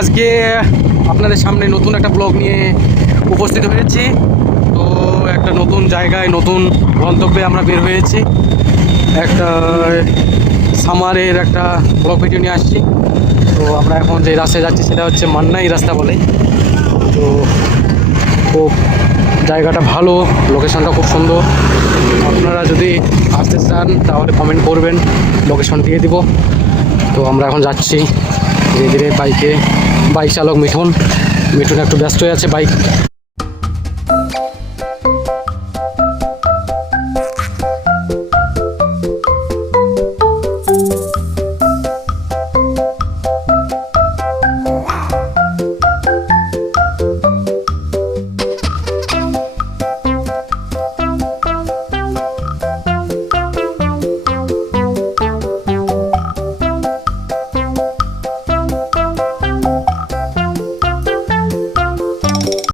আজকে আপনাদের সামনে নতুন একটা ব্লগ নিয়ে উপস্থিত হয়েছি। তো একটা নতুন জায়গায় নতুন গন্তব্যে আমরা বের হয়েছি। একটা সামারের একটা ব্লগ ভিডিও নিয়ে আসছি। তো আমরা এখন যে রাস্তায় যাচ্ছি সেটা হচ্ছে মান্নাই রাস্তা বলে। তো খুব জায়গাটা ভালো, লোকেশনটা খুব সুন্দর। আপনারা যদি আসতে চান তাহলে কমেন্ট করবেন, লোকেশন দিয়ে দিব। তো আমরা এখন যাচ্ছি ধীরে ধীরে বাইক চালক মিঠুন একটু ব্যস্ত হয়ে আছে বাইক